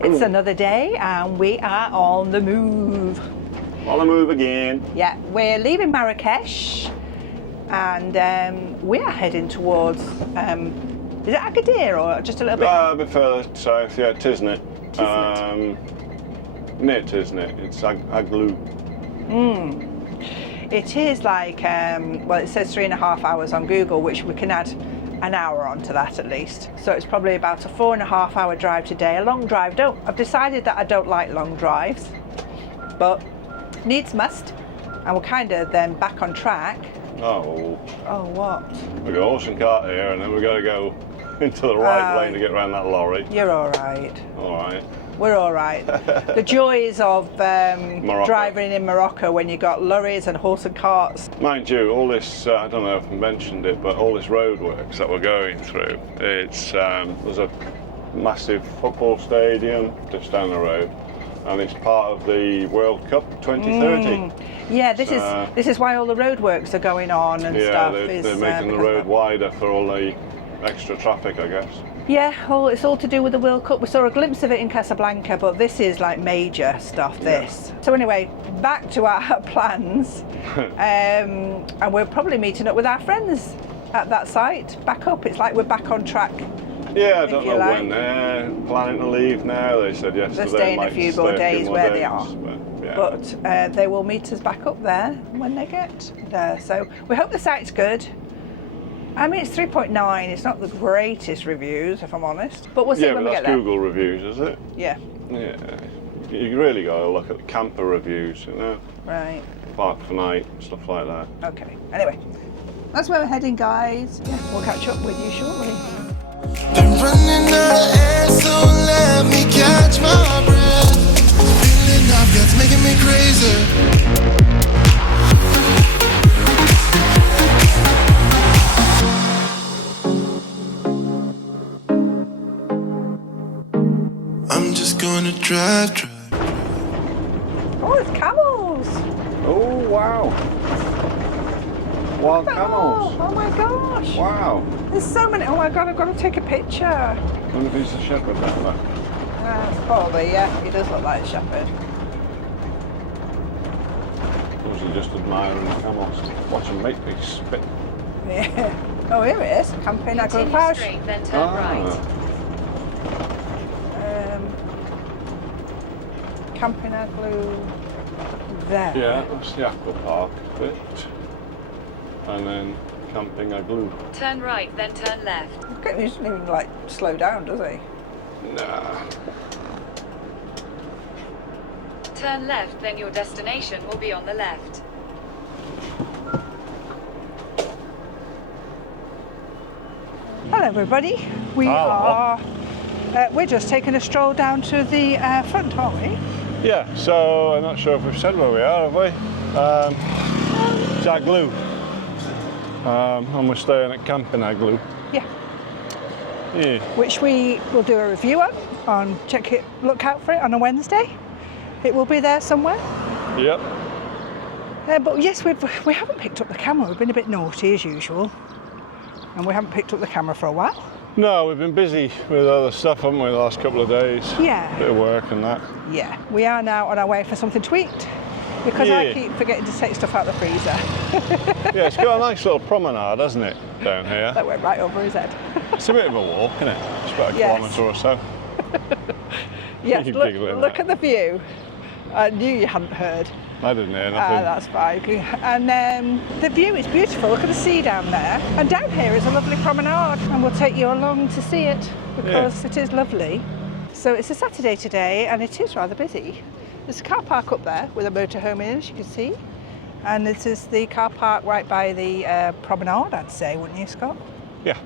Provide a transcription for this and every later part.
It's another day and we are on the move. On the move again. Yeah, we're leaving Marrakesh and we are heading towards, is it Agadir or just a little bit? A bit further south, yeah, Tiznit. Near Tiznit, it's Aglou. It is like, well, it says 3.5 hours on Google, which we can add an hour onto that at least. So it's probably about a 4.5 hour drive today. A long drive. I've decided that I don't like long drives, but needs must. And we're kind of then back on track. Oh. Oh, what? We've got horse and cart here, and then we've got to go into the right lane to get around that lorry. You're all right. All right. We're all right. The joys of driving in Morocco when you got lorries and horse and carts. Mind you, all this, I don't know if I mentioned it, but all this roadworks that we're going through, it's there's a massive football stadium just down the road, and it's part of the World Cup 2030. Yeah, this is why all the roadworks are going on and stuff. Yeah, they're making the road wider for all the extra traffic, I guess. Yeah, it's all to do with the World Cup. We saw a glimpse of it in Casablanca, but this is like major stuff, this. Yeah. So anyway, back to our plans. And we're probably meeting up with our friends at that site, back up. It's like we're back on track. Yeah, I don't know when they're planning to leave now. They said yesterday. They're staying a few more days where they are. But they will meet us back up there when they get there. So we hope the site's good. I mean, it's 3.9. It's not the greatest reviews, if I'm honest. But we'll see when we get there. Yeah, but that's Google reviews, is it? Yeah. Yeah. You really got to look at the camper reviews, you know? Right. Park for night, stuff like that. Okay. Anyway, that's where we're heading, guys. Yeah, we'll catch up with you shortly. Been running out of air, so let me catch my breath. Feeling I've got's making me crazy. I'm just gonna drive. Oh, it's camels! Oh, wow. Wild camels. Oh my gosh. Wow. There's so many. Oh my God, I've got to take a picture. I wonder if he's a shepherd down there. Probably, yeah. He does look like a shepherd. Or was he just admiring the camels? Watch him make me spit. Yeah. Oh, here it is. Camping Aglou Plage. Straight, then turn right. Camping Aglou there. Yeah, that's the aqua park bit. And then Camping Aglou. Turn right, then turn left. He doesn't even like slow down, does he? Nah. Turn left, then your destination will be on the left. Hello everybody. We're just taking a stroll down to the front, aren't we? Yeah, so I'm not sure if we've said where we are, have we? It's Aglou. And we're staying at Camping Aglou. Yeah. Yeah. Which we will do a review on. Look out for it on a Wednesday. It will be there somewhere. Yep. But yes, we haven't picked up the camera. We've been a bit naughty as usual. And we haven't picked up the camera for a while. No, we've been busy with other stuff, haven't we, the last couple of days? Yeah. Bit of work and that. Yeah. We are now on our way for something to eat. Because I keep forgetting to take stuff out of the freezer. Yeah, it's got a nice little promenade, hasn't it, down here? That went right over his head. It's a bit of a walk, isn't it? It's about a kilometre or so. Yes, look at the view. I knew you hadn't heard. I didn't hear nothing. That's fine. And the view is beautiful. Look at the sea down there. And down here is a lovely promenade. And we'll take you along to see it because it is lovely. So it's a Saturday today and it is rather busy. There's a car park up there with a motorhome in, as you can see. And this is the car park right by the promenade, I'd say, wouldn't you, Scott? Yeah.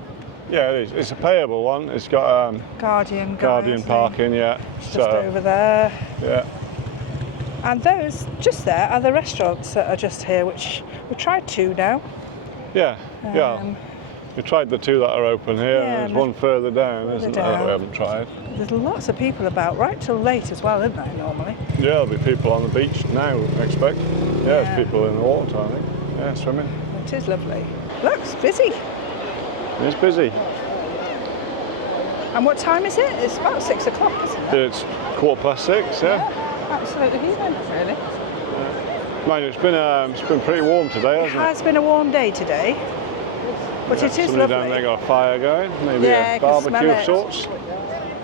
Yeah, it is. It's a payable one. It's got Guardian parking, yeah. Just over there. Yeah. And those just there are the restaurants that are just here, which we've tried 2 now. Yeah, yeah. We tried the 2 that are open here, and there's one further down, isn't there, that we haven't tried. There's lots of people about, right till late as well, isn't there, normally? Yeah, there'll be people on the beach now, I expect. Yeah, there's people in the water, I think. Yeah, swimming. It is lovely. Looks busy. It's busy. And what time is it? It's about 6 o'clock, isn't it? It's 6:15, yeah. Absolutely heathen, really. Mind you, it's been pretty warm today, It hasn't it? has been a warm day today, but it is Somebody lovely. down there got a fire going, maybe Yeah, I a can smell barbecue of it. sorts.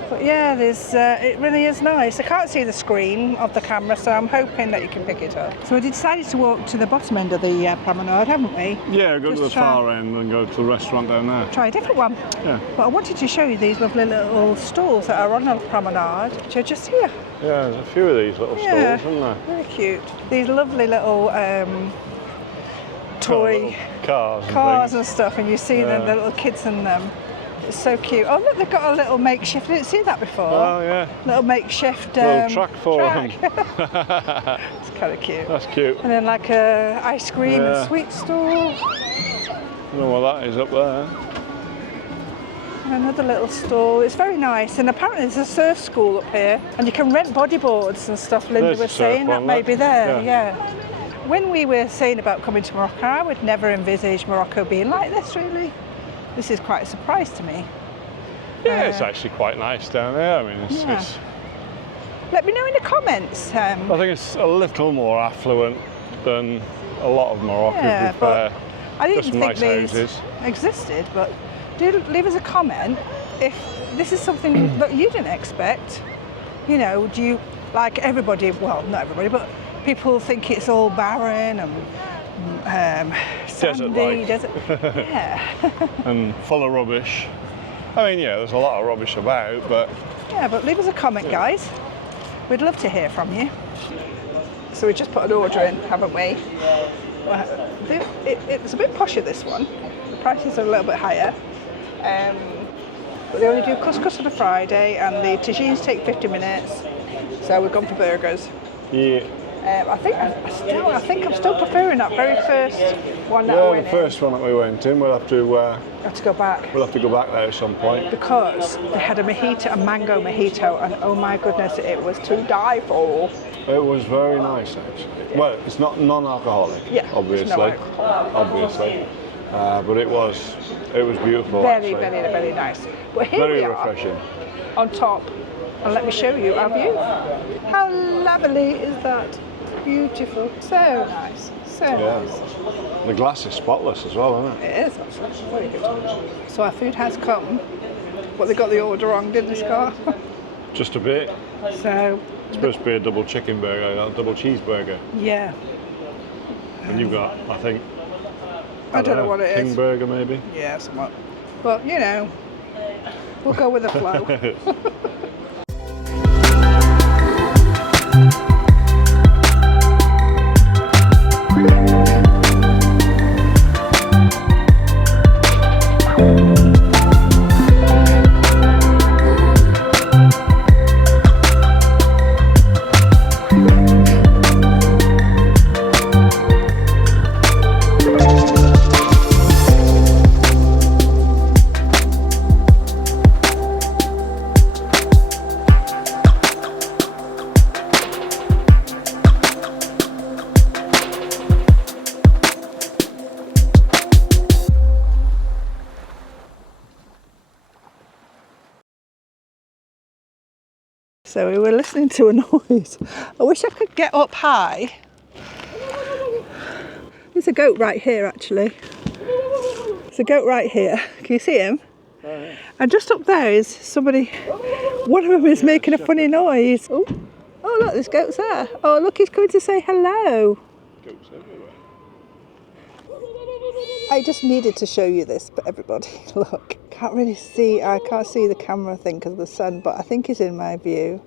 But yeah, it really is nice. I can't see the screen of the camera, so I'm hoping that you can pick it up. So we decided to walk to the bottom end of the promenade, haven't we? Yeah, go to the Just try- far end and go to the restaurant down there. Try a different one. Yeah. But I wanted to show you these lovely little stalls that are on the promenade, which are just here. Yeah, there's a few of these little Yeah, stalls, isn't there? very cute. These lovely little toy Cars and cars things. and stuff, and you see them, the little kids in them. It's so cute. Oh look, they've got a little makeshift. I didn't see that before. Oh yeah, Little makeshift little track for them. It's kind of cute. That's cute. And then like a ice cream Yeah. and sweet stall. I don't know what that is up there. And another little stall. It's very nice. And apparently there's a surf school up here, and you can rent bodyboards and stuff. Linda There's a was surf saying that one, may look. be there. Yeah. Yeah. When we were saying about coming to Morocco, I would never envisage Morocco being like this. Really, this is quite a surprise to me. Yeah, it's actually quite nice down there. I mean, Yeah. Let me know in the comments. I think it's a little more affluent than a lot of Morocco, Yeah, to be but fair. I didn't Got some think nice these houses. existed, but do leave us a comment if this is something that you didn't expect. You know, do you, like everybody, well, not everybody, but people think it's all barren and sandy, Desert-like. desert. Yeah. And full of rubbish. I mean, yeah, there's a lot of rubbish about, but Yeah, but leave us a comment, guys. We'd love to hear from you. So we just put an order in, haven't we? Well, it's a bit posher, this one. The prices are a little bit higher. But they only do couscous on a Friday, and the tagines take 50 minutes. So we've gone for burgers. yeah. I think I'm still preferring that very first one that I Yeah, went the first one that we went in, we'll have to in. I have to go back. go back there at some point. Because they had a mojito, a mango mojito, and oh my goodness, it was to die for. It was very nice, actually. Well, it's not non-alcoholic, Yeah, obviously, no alcohol. but it was beautiful. Very, actually. very, very nice. But here Very we are refreshing. on top, and let me show you our view. How lovely is that? Beautiful. So nice. So Yeah. nice. The glass is spotless as well, isn't it? It is actually very good. So our food has come. But they got the order wrong, didn't they, Scott? Just a bit. So It's supposed to be a double chicken burger, not a double cheeseburger. yeah. And you've got, I think, I don't know what it King is. burger maybe. Yeah, somewhat. But you know, we'll go with the flow. So we were listening to a noise. I wish I could get up high. There's a goat right here, actually. There's a goat right here. Can you see him? And just up there is somebody. One of them is making a funny noise. Oh, look, there's goats there. Oh, look, he's coming to say hello. Goats everywhere. I just needed to show you this, but everybody, look, can't really see. I can't see the camera thing because of the sun, but I think he's in my view.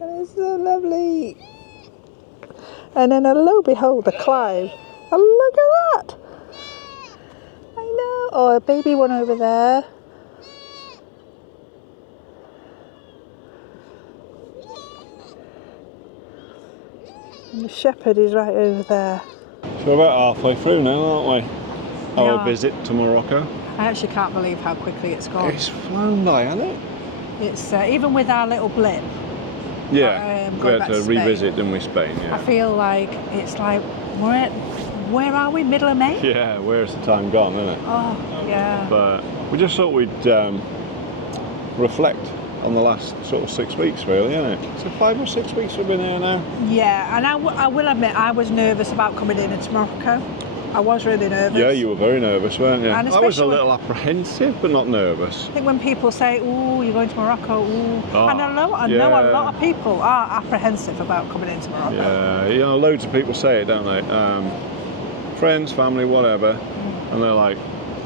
And it's so lovely. And then, lo behold, a climb. Oh, look at that! I know. Oh, a baby one over there. And the shepherd is right over there. So we're about halfway through now, aren't we? Our Yeah. visit to Morocco. I actually can't believe how quickly it's gone. It's flown by, hasn't it? It's even with our little blip. Yeah. going We had back to to Spain. revisit, didn't we, Spain? I Yeah. feel like it's like where are we? Middle of May? Yeah, where's the time gone, isn't it? Oh yeah. But we just thought we'd reflect on the last sort of 6 weeks, really, isn't it? So 5 or 6 weeks we've been here now. Yeah, and I will admit I was nervous about coming into Morocco. I was really nervous. Yeah, you were very nervous, weren't you? And I was a especially little apprehensive, but not nervous. I think when people say, "Oh, you're going to Morocco," ooh, Oh, and I know a lot of people are apprehensive about coming into Morocco. Yeah, you know, loads of people say it, don't they? Friends, family, whatever, and they're like,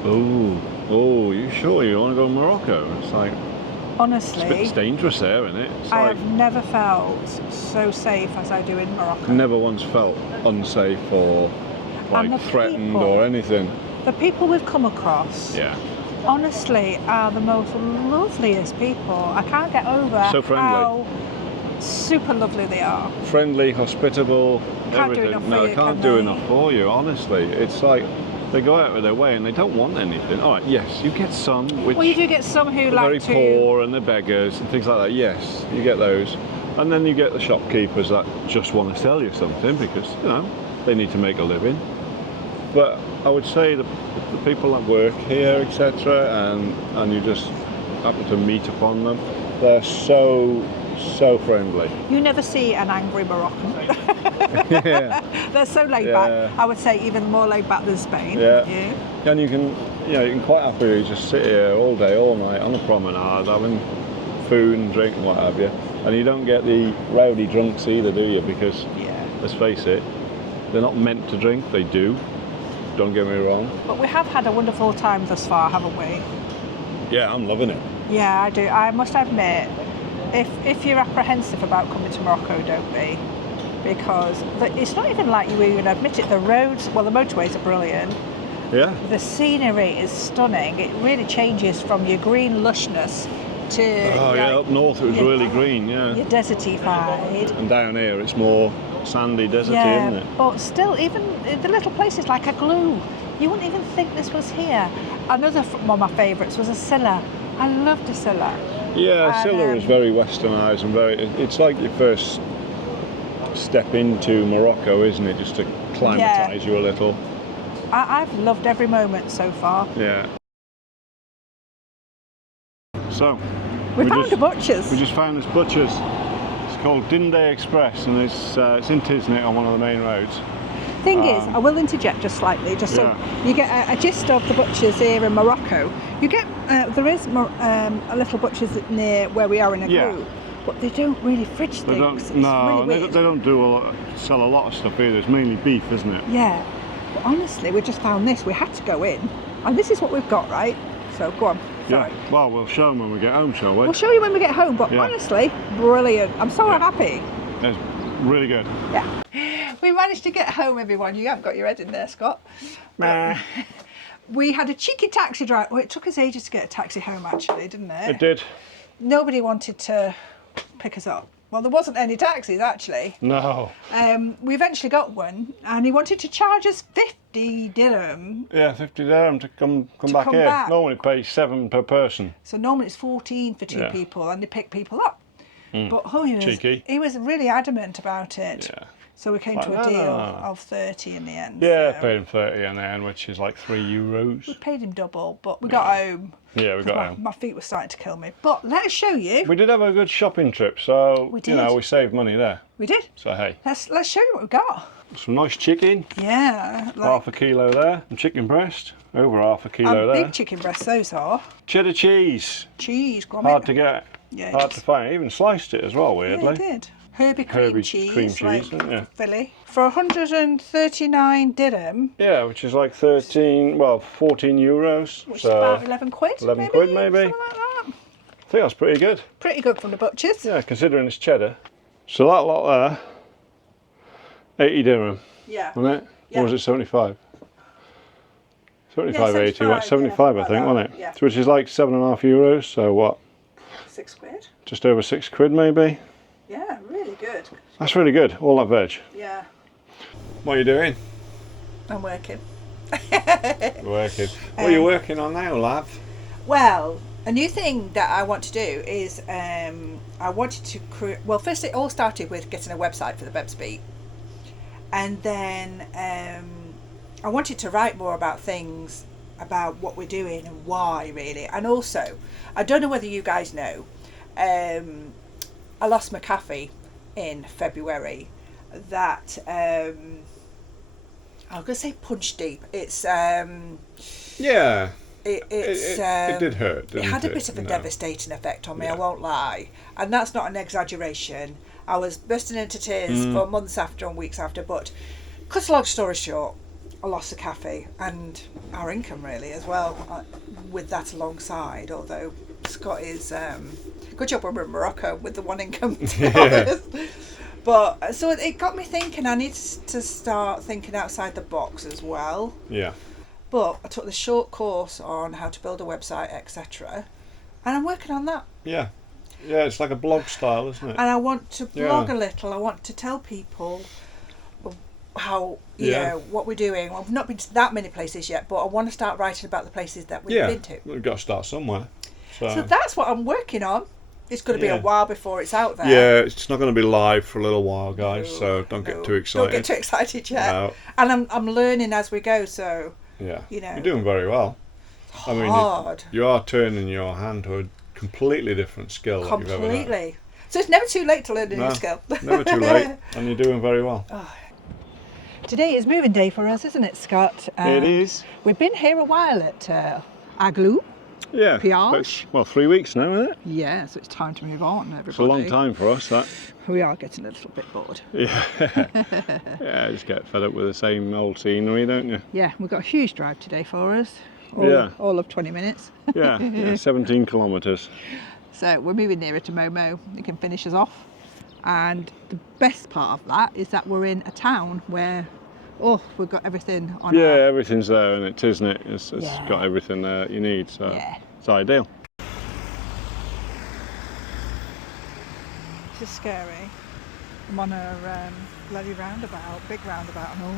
"Oh, you sure you want to go to Morocco?" It's like, Honestly, it's dangerous there, isn't it? It's I like, have never felt so safe as I do in Morocco. never once felt unsafe or And like the threatened people. or anything. The people we've come across, Yeah. honestly, are the most loveliest people. I can't get over So friendly. how super lovely they are. Friendly, hospitable, Can't do everything. enough for No, you, I can't can do they? enough for you, honestly. It's like they go out of their way and they don't want anything. All right, yes, you get some which Well, you do get some who are like very to. poor and they're beggars and things like that. Yes, you get those. And then you get the shopkeepers that just want to sell you something because, you know, they need to make a living. But I would say the people that work here, etc., and you just happen to meet upon them, they're so friendly. You never see an angry Moroccan. Yeah. They're so laid Yeah. back. I would say even more laid back than Spain. Yeah. And you can quite happily just sit here all day, all night on the promenade, having food and drink and what have you. And you don't get the rowdy drunks either, do you? Because let's face it, they're not meant to drink. They do. Don't get me wrong. But we have had a wonderful time thus far, haven't we? Yeah, I'm loving it. Yeah, I do. I must admit, if you're apprehensive about coming to Morocco, don't be. Because it's not even like you even admit it. The roads, well, the motorways are brilliant. Yeah. The scenery is stunning. It really changes from your green lushness to Up north it was really green, yeah. your desertified. And down here it's more sandy, deserty, Yeah, isn't it? but still, even the little places like Aglou, you wouldn't even think this was here. Another one of my favourites was a Silla. I loved a Silla. Yeah, And, Silla is very westernised and it's like your first step into Morocco, isn't it? Just to climatise you a little. I've loved every moment so far. Yeah. So, We found a butcher's. We just found this butcher's. It's called Dinde Express and it's in Tiznit on one of the main roads. Thing is, I will interject just slightly, just so you get a gist of the butchers here in Morocco. You get there is a little butchers near where we are in Aglou, but they don't really fridge things. They don't. It's No, really they weird. don't sell a lot of stuff either. It's mainly beef, isn't it? Yeah, but honestly, we just found this. We had to go in, and this is what we've got, right? So go on. Sorry. Yeah. Well, we'll show them when we get home, shall we? We'll show you when we get home. But honestly, brilliant. I'm so happy. It's really good. Yeah. We managed to get home, everyone. You haven't got your head in there, Scott. We had a cheeky taxi drive. Well, it took us ages to get a taxi home, actually, didn't it? It did. Nobody wanted to pick us up. Well, there wasn't any taxis, actually. No. We eventually got one, and he wanted to charge us 50 dirham. Yeah, 50 dirham to come back come here. back. Normally it pays 7 per person. So normally it's 14 for two people, and they pick people up. But he was really adamant about it. Yeah. So we came to a deal of 30 in the end. Yeah, so. paid him 30 in the end, which is like €3. We paid him double, but we got home. Yeah, we got home. My feet were starting to kill me. But let's show you. We did have a good shopping trip, so We did. we saved money there. We did. So hey, Let's show you what we got. some nice chicken, Yeah. half a kilo there, and chicken breast, over half a kilo there. Big chicken breasts, those are. Cheddar cheese, Cheese, go on, hard mate. to get, Yeah, hard to find. Even sliced it as well, weirdly. Yeah, it did. Herbie cream cheese. cream cheese, like isn't it? Philly. For 139 dirham, Yeah, which is like 14 euros. which so is about 11 quid. 11 quid, maybe. Something like that. I think that's pretty good. Pretty good from the butchers. Yeah, considering it's cheddar. So that lot there, 80 dirham, Yeah. wasn't it? Yeah. Or was it 75? 75, 80, 75, 75 yeah, I think, like wasn't that, it? yeah. Which is like 7.5 euros, so what? 6 quid. Just over 6 quid maybe? Yeah, really good. That's really good, all that veg. Yeah. What are you doing? I'm working. Working. What are you working on now, lad? Well, a new thing that I want to do is I wanted to create. Well, first it all started with getting a website for the Bebbs Beat, and then I wanted to write more about things about what we're doing and why, really. And also, I don't know whether you guys know, I lost my cafe in February. That I'm going to say punch deep. It's Yeah. It did hurt, didn't it had a it? bit of a devastating effect on me, I Yeah. won't lie. And that's not an exaggeration. I was bursting into tears for months after and weeks after, but cut a long story short, I lost the cafe and our income really as well with that alongside, although Scott is good job we're in Morocco with the one income to be honest. But so it got me thinking I need to start thinking outside the box as well. Yeah. But I took the short course on how to build a website, etc. And I'm working on that. Yeah. Yeah, it's like a blog style, isn't it? And I want to blog a little. I want to tell people how, you know, what we're doing. Well, I've not been to that many places yet, but I want to start writing about the places that we've been to. We've got to start somewhere. So that's what I'm working on. It's going to be a while before it's out there. Yeah, it's not going to be live for a little while, guys, so don't get too excited. Don't get too excited yet. No. And I'm learning as we go, so, Yeah, you know. you're doing very well. I mean, hard. you are turning your hand to a completely different skill that you've ever had. Completely. So it's never too late to learn a new skill. Never too late, and you're doing very well. Today is moving day for us, isn't it, Scott? It is. We've been here a while at Aglou. Yeah. Plage. Well, 3 weeks now, isn't it? Yeah, so it's time to move on, everybody. It's a long time for us, that. We are getting a little bit bored. Yeah. Yeah, just get fed up with the same old scenery, don't you? Yeah, we've got a huge drive today for us. All of 20 minutes. Yeah, 17 kilometres. So we're moving nearer to Momo. It can finish us off. And the best part of that is that we're in a town where, we've got everything on Yeah, everything's there, and Tiznit. It's got everything there that you need, so it's ideal. This is scary. I'm on a bloody roundabout, big roundabout and all.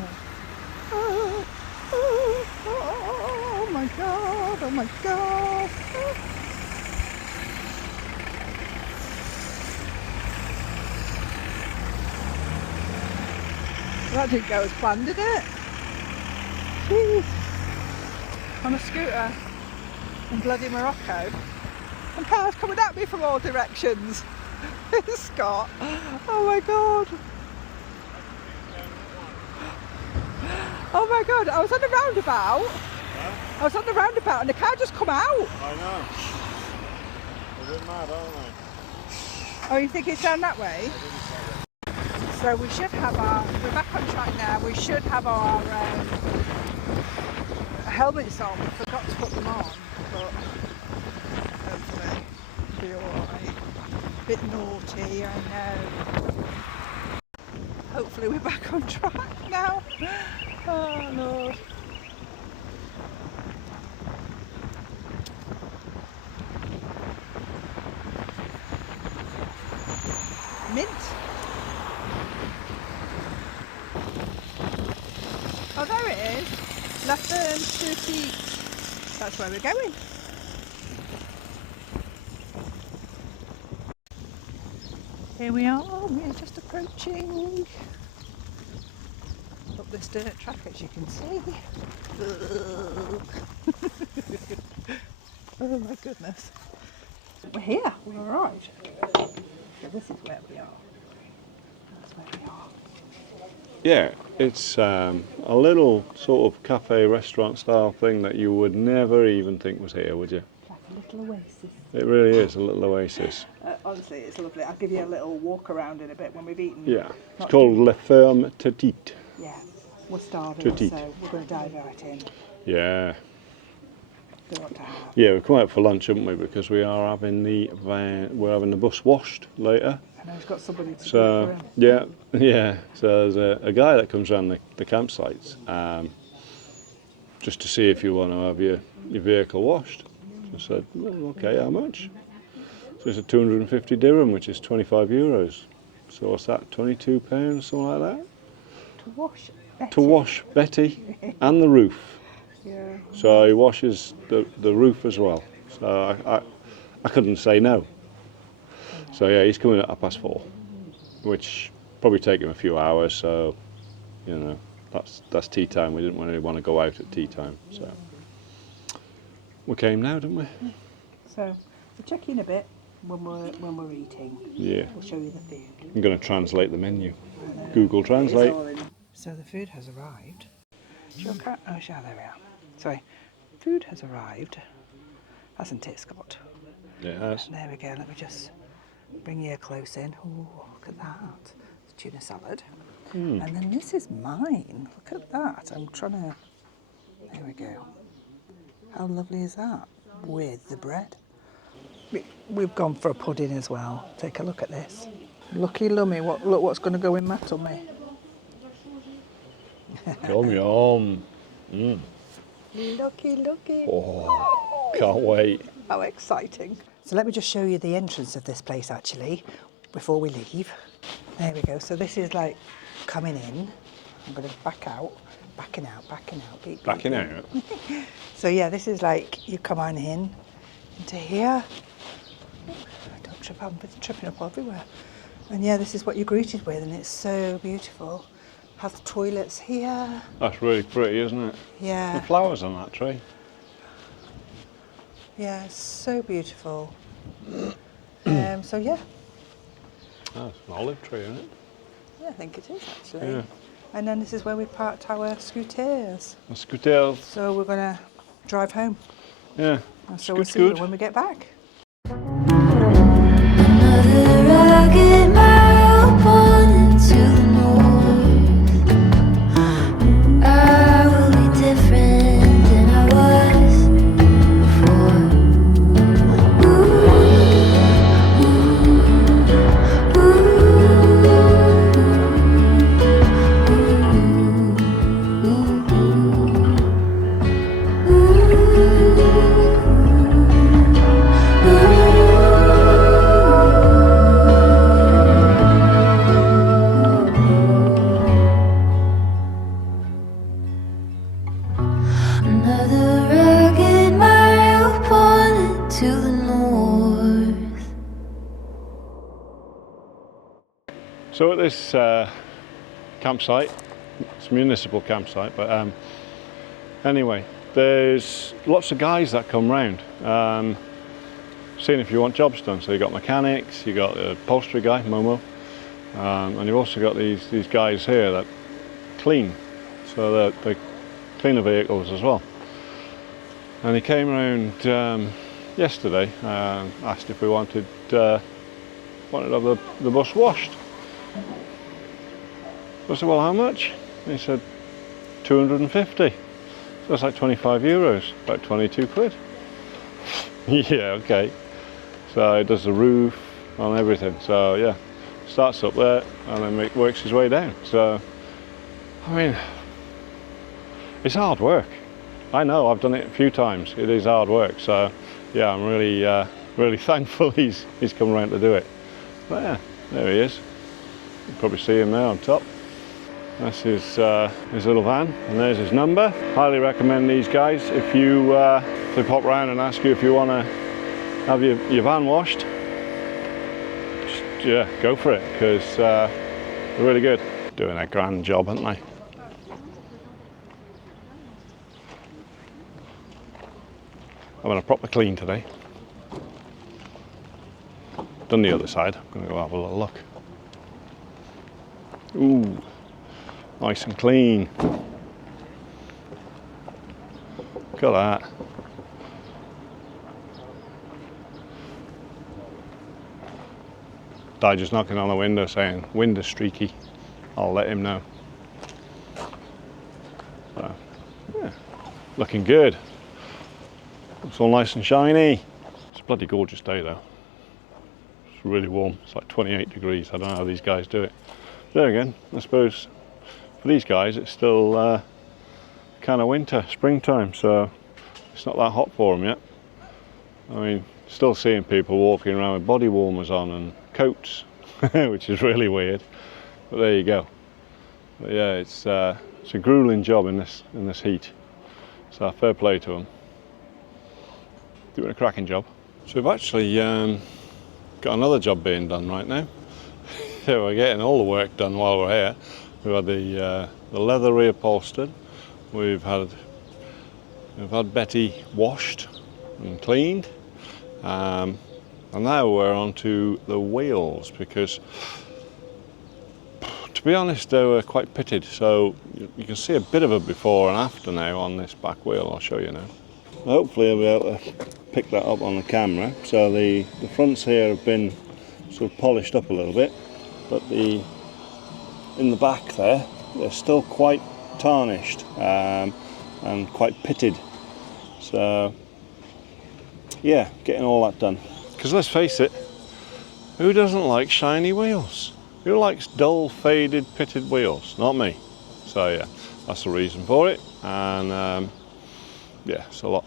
Oh my god, oh my god. That didn't go as planned, did it? Jeez. On a scooter in bloody Morocco. And cars coming at me from all directions. Scott. Oh my god. Oh my god, I was on the roundabout. I was on the roundabout and the car just come out. I know. They're a bit mad, aren't they? Oh, you think it's down that way? So we should have we're back on track now. We should have our helmets on. We forgot to put them on, but hopefully it'll be alright. Bit naughty, I know. Hopefully we're back on track now. Oh Lord. Mint. Oh, there it is. La Ferme Petite. That's where we're going. Here we are, we're just approaching up this dirt track, as you can see. Oh my goodness. We're here, we're alright. So this is where we are. That's where we are. Yeah, it's a little sort of cafe restaurant style thing that you would never even think was here, would you? Like a little oasis. It really is a little oasis. Honestly, it's lovely. I'll give you a little walk around in a bit when we've eaten. Yeah, it's called La Ferme Petite. Yeah, we're starving, Petite. so we're going to dive right in. Yeah. Do what to have. Yeah, we're coming out for lunch, haven't we? Because we are having we're having the bus washed later. I know he's got somebody to do So for him. yeah. So there's a guy that comes around the campsites just to see if you want to have your vehicle washed. So I said, well, okay, how much? So it's a 250 dirham, which is 25 euros. So what's that? 22 pounds, something like that. To wash Betty. To wash Betty and the roof. Yeah. So he washes the roof as well. So I couldn't say no. So yeah, he's coming at 4:30, which probably take him a few hours. So you know, that's tea time. We didn't really want to go out at tea time. So we came now, didn't we? So we'll check in a bit when we're eating. Yeah. We'll show you the food. I'm going to translate the menu. Google Translate. So the food has arrived. Oh, there we are. Sorry. Food has arrived. Hasn't it, Scott? Yeah, it has. There we go. Let me just bring you close in. Oh, look at that. It's tuna salad. And then this is mine. Look at that. I'm trying to... There we go. How lovely is that? With the bread. We've gone for a pudding as well. Take a look at this. Lucky lummy. Look what's going to go in my tummy. Yum, yum. Looky. Oh, can't wait. How exciting. So let me just show you the entrance of this place actually, before we leave. There we go. So this is like coming in. I'm going to back out, backing out. Beep, Backing beep. out. So yeah, this is like you come on in into here. Don't trip, I'm tripping up everywhere. And yeah, this is what you're greeted with, and it's so beautiful. Have the toilets here. That's really pretty, isn't it? Yeah. The flowers on that tree. Yeah, it's so beautiful. So yeah. Oh, it's an olive tree, isn't it? Yeah, I think it is actually. Yeah. And then this is where we parked our scooters. The scooters. So we're going to drive home. Yeah. And so we'll Scoot, see you scoot. when we get back. Another rugged mile upon into the north. I will be different than I was before. Another rugged mile upon into the north. So at this campsite, it's a municipal campsite, but anyway, there's lots of guys that come round, seeing if you want jobs done. So you've got mechanics, you've got the upholstery guy, Momo, and you've also got these guys here that clean, so they clean the vehicles as well. And he came around yesterday, asked if we wanted to have the bus washed. I said, well, how much? And he said, 250. So that's like 25 euros, about 22 quid. Yeah, okay. So he does the roof and everything. So yeah, starts up there and then works his way down. So, I mean, it's hard work. I know, I've done it a few times. It is hard work. So yeah, I'm really thankful he's come around to do it. But yeah, there he is. You can probably see him there on top. That's his little van, and there's his number. Highly recommend these guys. If they pop round and ask you if you want to have your van washed, just, yeah, go for it, because they're really good. Doing a grand job, aren't they? Having a proper clean today. Done the other side. I'm going to go have a little look. Ooh. Nice and clean. Look at that. Di just knocking on the window saying, wind is streaky. I'll let him know. So, yeah, looking good. It's all nice and shiny. It's a bloody gorgeous day though. It's really warm. It's like 28 degrees. I don't know how these guys do it. There again, I suppose for these guys it's still kind of winter, springtime, so it's not that hot for them yet. I mean, still seeing people walking around with body warmers on and coats, which is really weird, but there you go. But yeah, it's a grueling job in this heat, so fair play to them. Doing a cracking job. So we've actually got another job being done right now. So we're getting all the work done while we're here. We've had the leather reupholstered. We've had Betty washed, and cleaned. And now we're on to the wheels, because to be honest they were quite pitted, so you can see a bit of a before and after now on this back wheel. I'll show you now. Hopefully I'll be able to pick that up on the camera. So the fronts here have been sort of polished up a little bit, but in the back there they're still quite tarnished and quite pitted. So yeah, getting all that done. Because let's face it, who doesn't like shiny wheels? Who likes dull, faded, pitted wheels? Not me. So yeah, that's the reason for it. And yeah, it's a lot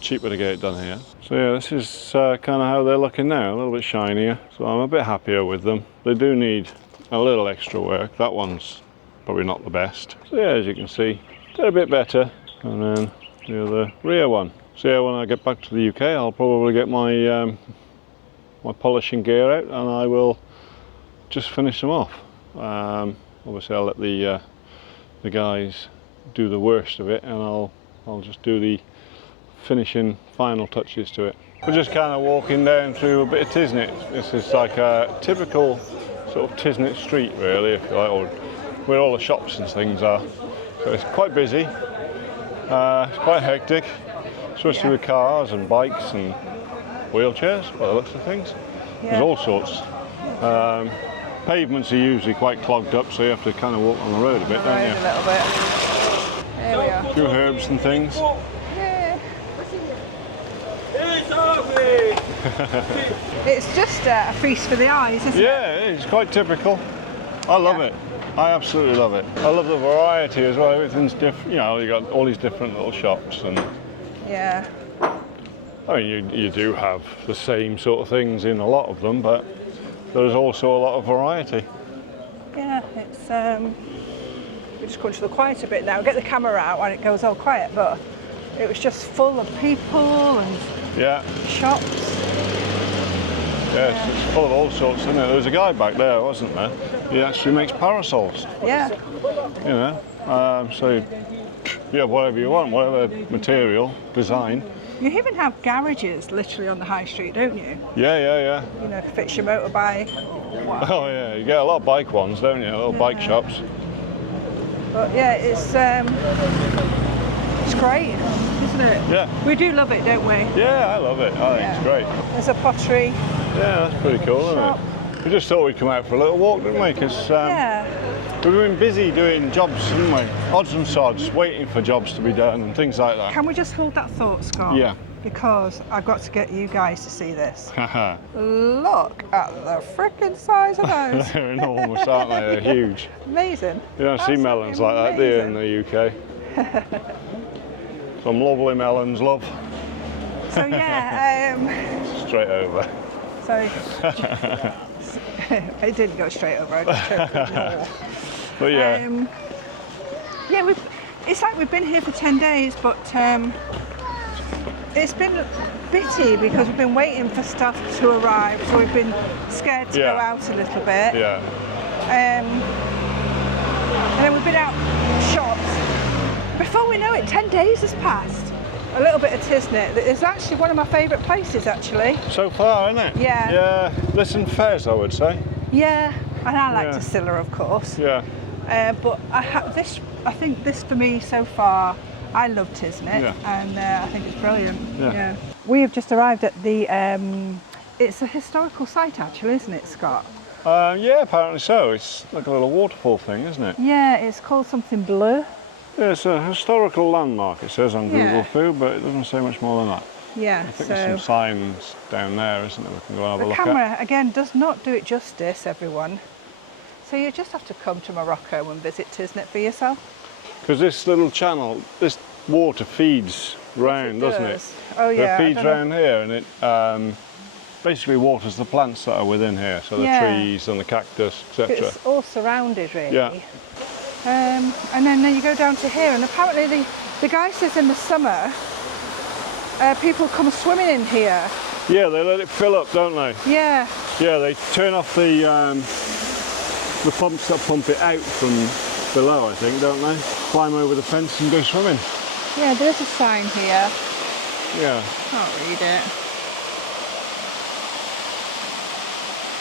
cheaper to get it done here. So yeah, this is kind of how they're looking now, a little bit shinier. So I'm a bit happier with them. They do need a little extra work. That one's probably not the best. So yeah, as you can see, they're a bit better. And then the other rear one. So yeah, when I get back to the UK, I'll probably get my my polishing gear out, and I will just finish them off. Obviously, I'll let the guys do the worst of it, and I'll just do the finishing final touches to it. We're just kind of walking down through a bit of Tiznit. This is like a typical sort of Tiznit street, really, if you like, or where all the shops and things are. So it's quite busy. It's quite hectic, especially with cars and bikes and wheelchairs, by the looks of things. Yeah. There's all sorts. Pavements are usually quite clogged up, so you have to kind of walk on the road a bit, don't you? A little bit. There we are. A few herbs and things. Yeah. It's just a feast for the eyes, isn't it? Yeah, it's quite typical. I love it. I absolutely love it. I love the variety as well. Everything's different. You know, you got all these different little shops, and Yeah. I mean, you do have the same sort of things in a lot of them, but there's also a lot of variety. Yeah, it's we're just going to the quieter bit now. Get the camera out and it goes all quiet, but it was just full of people and Yeah. shops. Yes, it's full of all sorts, isn't it? There was a guy back there, wasn't there? He actually makes parasols, Yeah. you know. So, yeah, whatever you want, whatever material, design. You even have garages literally on the high street, don't you? Yeah. You know, fix your motorbike or what. Oh yeah, you get a lot of bike ones, don't you? Little bike shops. But yeah, it's great, isn't it? Yeah. We do love it, don't we? Yeah, I love it. I think it's great. There's a pottery. Yeah, that's pretty cool, isn't Shop. it? We just thought we'd come out for a little walk, didn't we? Because Yeah. we've been busy doing jobs, haven't we? Odds and sods, waiting for jobs to be done and things like that. Can we just hold that thought, Scott? Yeah. Because I've got to get you guys to see this. Haha. Look at the frickin' size of those. They're enormous, aren't they? They're huge. Amazing. You don't see Absolutely melons like that, do you, in amazing. the UK? Some lovely melons, love. So yeah, Straight over. so it didn't go straight over. I just chose to ignore. But yeah, Yeah, it's like we've been here for 10 days, but it's been bitty because we've been waiting for stuff to arrive, so we've been scared to go out a little bit. yeah. And then we've been out shops. Before we know it, 10 days has passed. A little bit of Tiznit. It's actually one of my favourite places, actually. So far, isn't it? Yeah. Yeah, less than Fez, I would say. Yeah, and I like Yeah. Distiller, of course. Yeah. But I think this for me so far, I love Tiznit, Yeah. and I think it's brilliant. Yeah. We have just arrived at the. It's a historical site, actually, isn't it, Scott? Yeah, apparently so. It's like a little waterfall thing, isn't it? Yeah, it's called something bleu. Yeah, it's a historical landmark, it says on Google Yeah. Food, but it doesn't say much more than that. Yeah, I think there's some signs down there, isn't there? We can go and have a the look camera again does not do it justice, everyone. So you just have to come to Morocco and visit Tiznit for yourself. Because this little channel, this water feeds round, doesn't it? does. Oh yeah. It I feeds don't know. round here, and it basically waters the plants that are within here, so the Yeah. trees and the cactus, etc. It's all surrounded, really. Yeah. And then you go down to here, and apparently the guy says in the summer people come swimming in here. Yeah, they let it fill up, don't they? Yeah. Yeah, they turn off the pumps that pump it out from below, I think, don't they? Climb over the fence and go swimming. Yeah, there's a sign here. Yeah. Can't read it.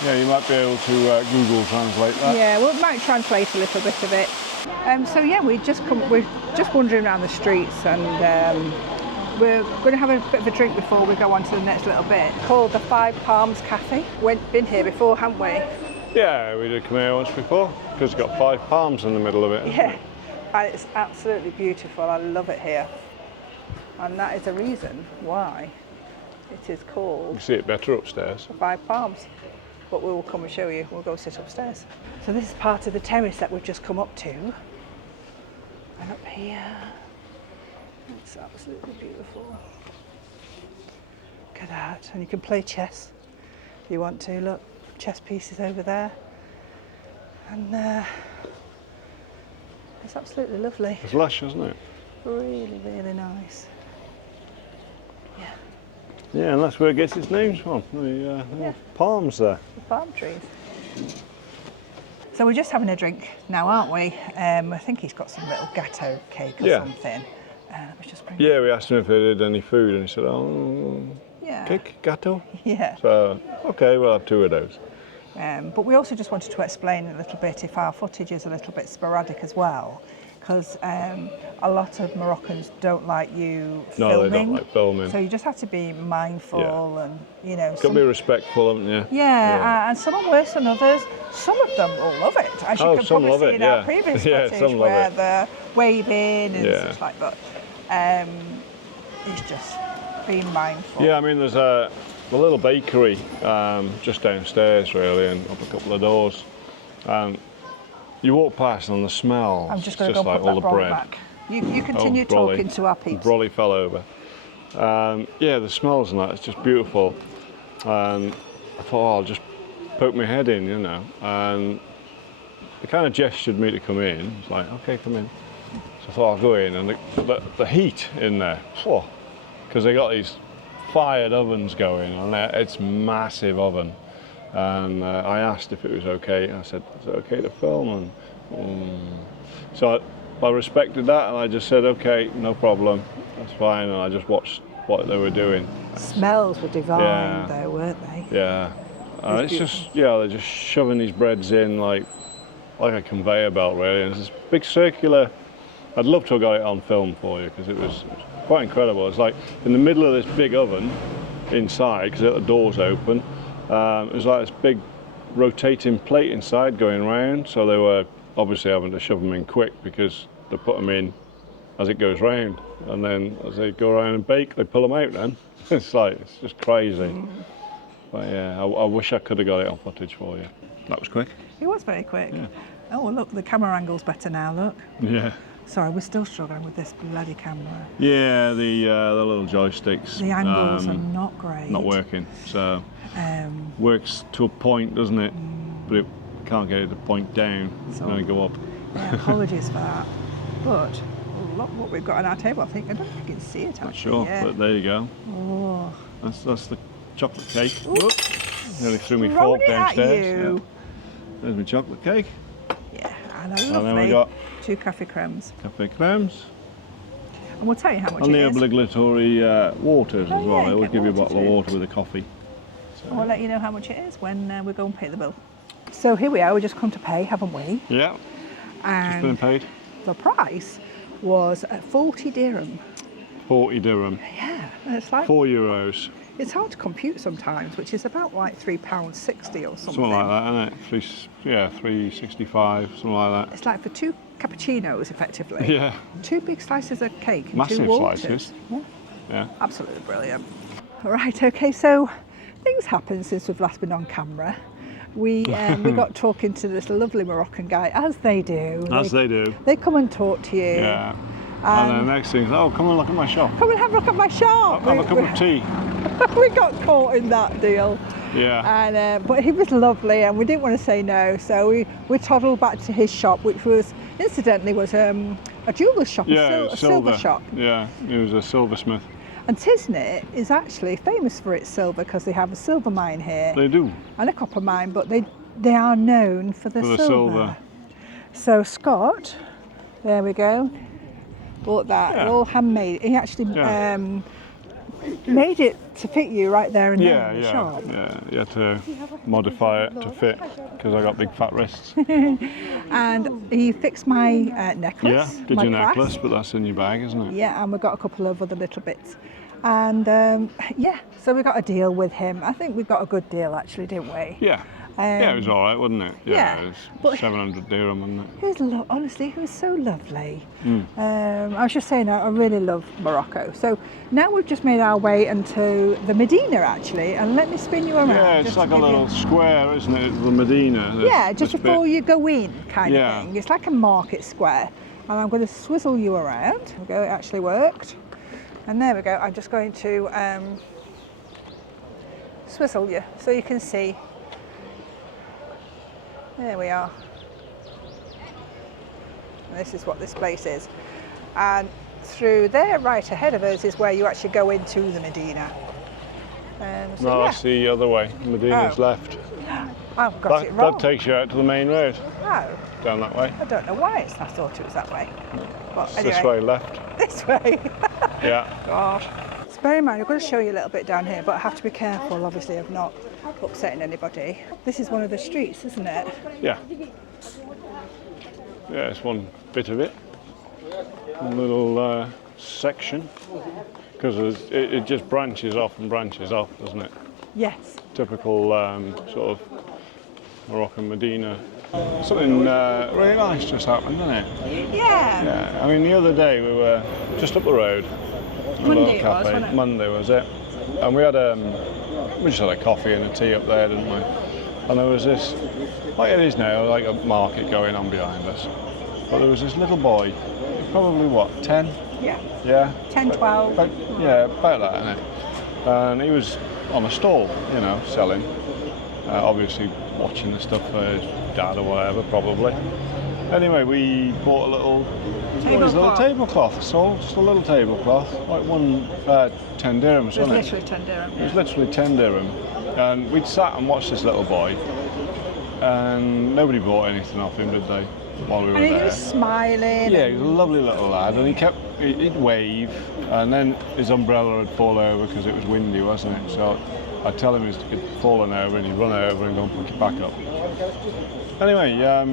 Yeah, you might be able to Google translate that. Yeah, we might translate a little bit of it. So yeah, we're just wandering around the streets, and we're going to have a bit of a drink before we go on to the next little bit. Called the Five Palms Cafe. Been here before, haven't we? Yeah, we did come here once before because it's got 5 palms in the middle of it. Yeah, and it's absolutely beautiful. I love it here, and that is the reason why it is You called can see it better upstairs. the Five Palms. But we will come and show you. We'll go sit upstairs. So this is part of the terrace that we've just come up to. And up here, it's absolutely beautiful. Look at that. And you can play chess if you want to. Look, chess pieces over there. And it's absolutely lovely. It's lush, isn't it? Really, really nice. Yeah, Yeah, and that's where it gets its name from. The Yeah. palms there. the palm trees. So we're just having a drink now, aren't we? I think he's got some little gâteau cake or Yeah. something. Let me just bring Yeah, we asked him if they did any food, and he said, "Oh, Yeah. cake, gâteau." Yeah. So, okay, we'll have 2 of those. But we also just wanted to explain a little bit if our footage is a little bit sporadic as well, because a lot of Moroccans don't like you No, filming. they don't like filming. So you just have to be mindful and, you know. Got to be respectful, haven't you? Yeah, and some are worse than others. Some of them will love it, as you Oh, can some probably love see it, in our yeah. previous Yeah, footage some love where it. they're waving and Yeah. such like that. It's just being mindful. Yeah, I mean, there's a little bakery just downstairs, really, and up a couple of doors. You walk past and the smell, I'm just it's going to just go like and put all that the brolly bread. back. You continue brolly. talking to our peeps. Brolly fell over. Yeah, the smells and that, it's just beautiful. And I thought, oh, I'll just poke my head in, you know. And they kind of gestured me to come in. It's like, okay, come in. So I thought I'll go in, and the heat in there, because they got these fired ovens going, and it's massive oven. And I asked if it was okay. I said, is it okay to film? And so I respected that, and I just said, okay, no problem, that's fine. And I just watched what they were doing. Smells were divine, Yeah. though, weren't they? Yeah, it's just, yeah, they're just shoving these breads in like a conveyor belt, really. And it's this big circular. I'd love to have got it on film for you, because it was quite incredible. It's like in the middle of this big oven inside, because the door's open. It was like this big rotating plate inside going round, so they were obviously having to shove them in quick, because they put them in as it goes round, and then as they go around and bake, they pull them out then. It's just crazy. But yeah, I wish I could have got it on footage for you. That was quick. It was very quick. Yeah. Oh, well, look, the camera angle's better now, look. Yeah. Sorry, we're still struggling with this bloody camera. Yeah, the little joysticks. The angles are not great. Not working. So Works to a point, doesn't it? But it can't get it to point down. It's going to go up. Yeah, apologies for that. But look what we've got on our table. I don't think you can see it actually. Not sure, Yeah. but there you go. Oh. That's the chocolate cake. Ooh. Whoop. Nearly threw me Throwing fork it at downstairs. you. Yeah. There's my chocolate cake. Yeah, and And lovely. then we got 2 coffee cremes. cafe crèmes. And we'll tell you how much And it the is. obligatory waters as Oh, well. yeah, They always get give you a water bottle of too. water with a coffee. And we'll let you know how much it is when we go and pay the bill. So here we are, we just come to pay, haven't we? Yeah, just been And paid. the price was 40 dirham. 40 dirham. Yeah, and it's like, €4. it's hard to compute sometimes, which is about like £3.60 or something. Something like that, isn't it? $3.65, something like that. It's like for 2 cappuccinos, effectively. Yeah, 2 big slices of cake and Massive 2 waters. slices. Yeah, yeah. absolutely brilliant. All right, okay, so things happened since we've last been on camera. We got talking to this lovely Moroccan guy, as they do. As they do. They come and talk to you. Yeah. And then the next thing is, oh, come and look at my shop. Come and have a look at my shop. Have a cup of tea. We got caught in that deal. Yeah. And but he was lovely, and we didn't want to say no, so we toddled back to his shop, which was incidentally a jeweller's shop, Yeah, a silver shop. Yeah, he was a silversmith. And Tiznit is actually famous for its silver, because they have a silver mine here They do. and a copper mine, but they are known for the silver. So Scott, there we go, bought that, Yeah. all handmade. He actually Yeah. made it to fit you right there and Yeah, then in the yeah, shop. yeah. You had to modify it to fit because I got big fat wrists. And he fixed my necklace. Yeah, did my your clasp. necklace, but that's in your bag, isn't it? Yeah, and we've got a couple of other little bits. And yeah, so we got a deal with him. I think we got a good deal actually, didn't we? Yeah. Yeah, it was all right, wasn't it? yeah, It was but- 700 dirham, wasn't it? He was honestly, he was so lovely. Mm. I was just saying, I really love Morocco. So now we've just made our way into the Medina actually, and let me spin you around. Yeah, it's just like to a give you- little square, isn't it? The Medina. Yeah, just before you go in, kind Yeah. of thing. It's like a market square. And I'm going to swizzle you around. There we go, it actually worked. And there we go, I'm just going to swizzle you so you can see. There we are. And this is what this place is. And through there, right ahead of us, is where you actually go into the Medina. So No, yeah. that's the other way. Medina's Oh. left. I've got it That wrong. takes you out to the main road, Oh, down that way. I don't know why I thought it was that way. But It's anyway, this way left. This way. Yeah. God. So bear in mind, I'm going to show you a little bit down here, but I have to be careful, obviously, of not upsetting anybody. This is one of the streets, isn't it? Yeah. Yeah, it's one bit of it. A little section. Because it just branches off and branches off, doesn't it? Yes. Typical sort of Moroccan Medina. Something really nice just happened, didn't it? Yeah. Yeah. I mean, the other day we were just up the road. A Monday little it was, cafe. wasn't it? Monday was it? And we had we just had a coffee and a tea up there, didn't we? And there was this, like it is now, like a market going on behind us. But there was this little boy, probably what, 10? Yeah. Yeah. 10, 12. Yeah, about that, isn't it? And he was on a stall, you know, selling. Obviously watching the stuff for his dad or whatever, probably. Anyway, we bought a little tablecloth. So just a little tablecloth, like 10 dirhams, It was wasn't it? literally 10 dirham. It was literally 10 dirham. And we'd sat and watched this little boy, and nobody bought anything off him, did they? While we were And he there. was smiling. Yeah, he was a lovely little lad, and he'd wave, and then his umbrella would fall over because it was windy, wasn't it? So I'd tell him he'd fallen over, and he'd run over and go and pick it back up. Anyway, yeah,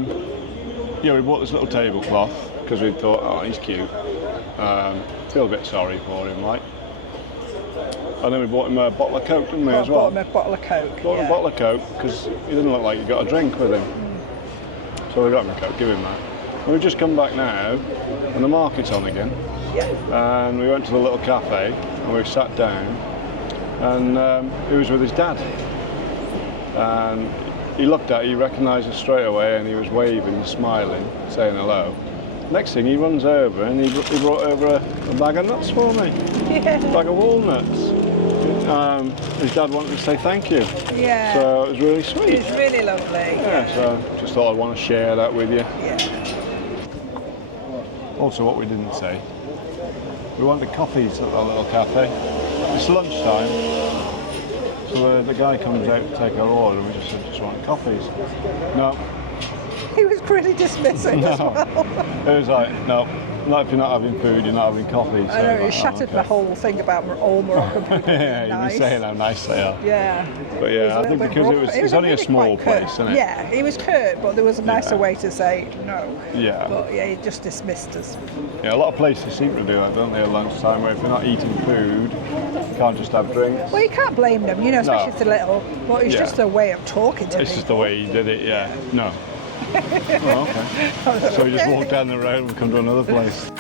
we bought this little tablecloth because we thought, oh, he's cute. Feel a bit sorry for him, like. And then we bought him a bottle of Coke, didn't we, as well? Bought him a bottle of Coke. Bought him yeah. a bottle of Coke because he didn't look like he got a drink with him. So we got him a Coke, give him that. And we've just come back now, and the market's on again. Yeah. And we went to the little cafe, and we sat down, and he was with his dad. And he recognised us straight away, and he was waving, smiling, saying hello. Next thing, he runs over, and he brought over a bag of nuts for me. Yeah. A bag of walnuts. His dad wanted to say thank you. Yeah. So it was really sweet. It was really lovely. Yeah, so just thought I'd want to share that with you. Yeah. Also, what we didn't say, we wanted coffees at that little cafe. It's lunchtime, so the guy comes out to take our order, and we just said, just want coffees. No, He was pretty dismissive as no. well. It was like, no, not if you're not having food, you're not having coffee. So I know, like, it shattered okay. my whole thing about all Moroccan people being Yeah, you've nice. been saying how nice they are. Yeah. But It was yeah, a I think little bit because rough. it's only a really small quite curt. place, isn't it? Yeah, he was curt, but there was a nicer Yeah. way to say no. Yeah. But yeah, he just dismissed us. Yeah, a lot of places seem to do that, don't they, at lunchtime, where if you're not eating food, you can't just have drinks. Well, you can't blame them, you know, especially No. if they're little. But it's Yeah. just a way of talking to It's just the people. way he did it, yeah. No. Oh, okay. So we just walked down the road and come to another place.